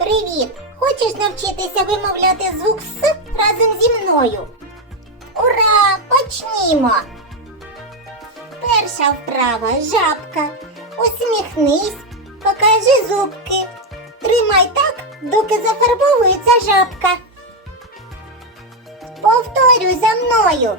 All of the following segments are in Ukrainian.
Привіт! Хочеш навчитися вимовляти звук С разом зі мною? Ура! Почнімо! Перша вправа жабка. Усміхнись, покажи зубки. Тримай так, доки зафарбовується жабка. Повторюй за мною.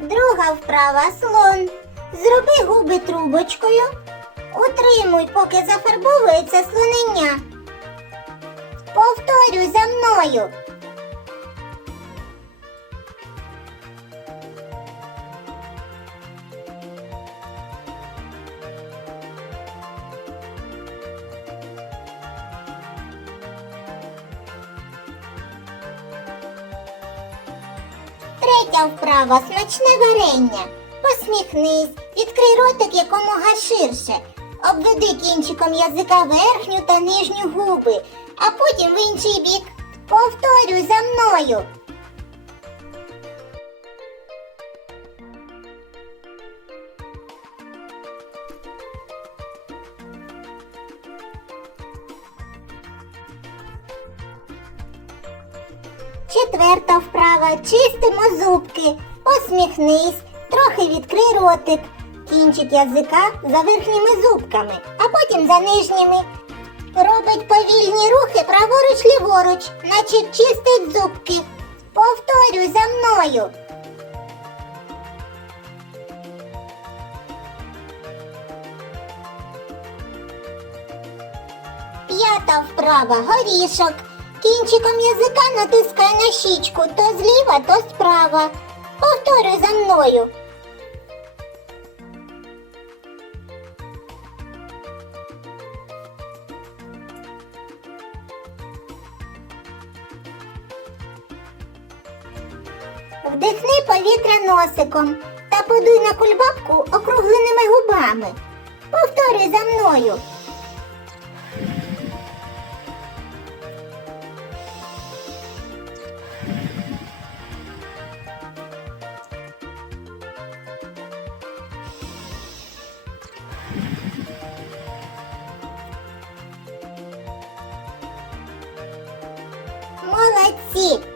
Друга вправа слон. Зроби губи трубочкою. Утримуй, поки зафарбовується слонення. Повторюй за мною. Третя вправа смачне варення. Посміхнись, відкрий ротик якомога ширше. Обведи кінчиком язика верхню та нижню губи, а потім в інший бік. Повторюй за мною. Четверта вправа. Чистимо зубки. Посміхнись, трохи відкрий ротик. Кінчик язика за верхніми зубками, а потім за нижніми. Робить повільні рухи праворуч ліворуч, наче чистить зубки. Повторюй за мною. П'ята вправа горішок. Кінчиком язика натискай на щічку то зліва, то справа. Повторюй за мною. Вдихни повітря носиком та подуй на кульбабку округленими губами. Повторюй за мною. 信。